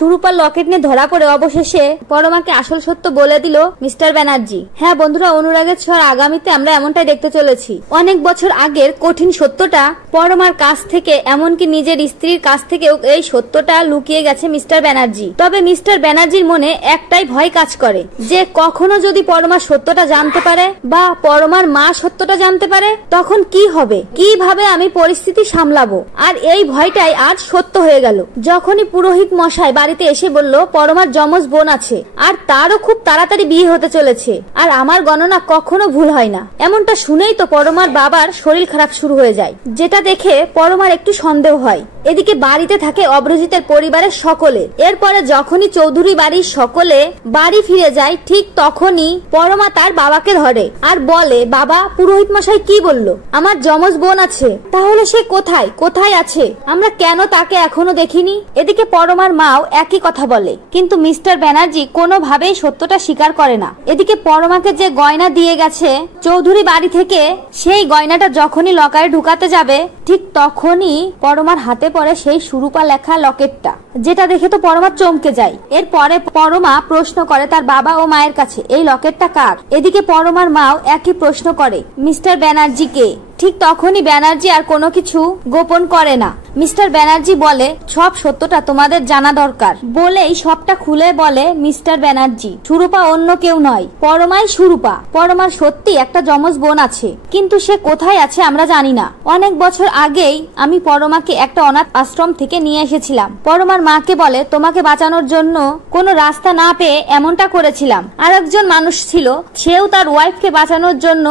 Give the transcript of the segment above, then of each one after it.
সুরূপার লকেট নিয়ে ধরা পড়ে অবশেষে পরমাকে আসল সত্য বলে দিল মিস্টার ব্যানার্জি। হ্যাঁ বন্ধুরা, অনুরাগের ছোঁয়ার আগামীতে আমরা এমনটাই দেখতে চলেছি। অনেক বছর আগের কঠিন সত্যটা পরমার কাছ থেকে, এমনকি নিজের স্ত্রীর কাছ থেকেও এই সত্যটা লুকিয়ে গেছে মিস্টার ব্যানার্জি। তবে মিস্টার ব্যানার্জির মনে একটাই ভয় কাজ করে যে কখনো যদি পরমার সত্যটা জানতে পারে বা পরমার মা সত্যটা জানতে পারে তখন কি হবে, কিভাবে আমি পরিস্থিতি সামলাবো। আর এই ভয়টাই আজ সত্য হয়ে গেল যখনই পুরোহিত মশাই বাড়িতে এসে বলল পরমার যমজ বোন আছে আর তারও খুব তাড়াতাড়ি বিয়ে হতে চলেছে, আর আমার গণনা কখনো ভুল হয় না। এমনটা শুনেই তো পরমার বাবার শরীর খারাপ শুরু হয়ে যায়, যেটা দেখে পরমার একটু সন্দেহ হয়। এদিকে বাড়িতে থাকে অভ্রজিতের পরিবারের সকলে। এরপরে যখনই চৌধুরী বাড়ির সকলে বাড়ি ফিরে যায় ঠিক তখনই পরমা তার বাবাকে ধরে আর বলে, বাবা, পুরোহিত মশাই কি বললো? আমার যমজ বোন আছে, তাহলে সে কোথায় কোথায় আছে? আমরা কেন তাকে এখনো দেখিনি? এদিকে পরমার মাও একই কথা বলে, কিন্তু মিস্টার ব্যানার্জি কোনোভাবেই সত্যটা স্বীকার করে না। এদিকে পরমাকে যে গয়না দিয়ে গেছে চৌধুরী বাড়ি থেকে, সেই গয়নাটা যখনই লকারে ঢুকাতে যাবে ঠিক তখনই পরমার হাতে পড়ে সেই সুরূপা লেখা লকেটটা, যেটা দেখে তো পরমা চমকে যায়। এরপরে পরমা প্রশ্ন করে তার বাবা ও মায়ের কাছে, এই লকেটটা কার? এদিকে পরমার মাও একই প্রশ্ন করে, মিস্টার ব্যানার্জিকে। ঠিক তখনই ব্যানার্জি আর কোনো কিছু গোপন করে না। মিস্টার ব্যানার্জি বলে, সব সত্যটা তোমাদের জানা দরকার বলেই সবটা খুলে বলে মিস্টার ব্যানার্জি, সুরূপা অন্য কেউ নয়, পরমাই সুরূপা। পরমার সত্যি একটা যমজ বোন আছে, কিন্তু সে কোথায় আছে আমরা জানি না। অনেক বছর আগেই আমি পরমাকে একটা অনাথ আশ্রম থেকে নিয়ে এসেছিলাম। পরমার মাকে বলে, তোমাকে বাঁচানোর জন্য কোনো রাস্তা না পেয়ে এমনটা করেছিলাম। আর একজন মানুষ ছিল, সেও তার ওয়াইফকে বাঁচানোর জন্য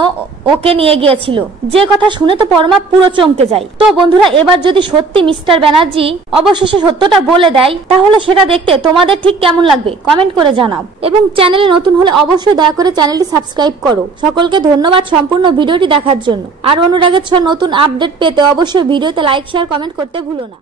ওকে নিয়ে গিয়েছিল। যে কথা শুনে তো পরমা পুরো চমকে যায়। তো বন্ধুরা, এবার যদি সত্যি মিস্টার ব্যানার্জি অবশেষে সত্যটা বলে দেয় তাহলে সেটা দেখতে তোমাদের ঠিক কেমন লাগবে কমেন্ট করে জানাও, এবং চ্যানেলে নতুন হলে অবশ্যই দয়া করে চ্যানেলটি সাবস্ক্রাইব করো। সকলকে ধন্যবাদ সম্পূর্ণ ভিডিওটি দেখার জন্য। আর অনুরাগের ছোঁয়া নতুন আপডেট পেতে অবশ্যই ভিডিওতে লাইক, শেয়ার, কমেন্ট করতে ভুলো না।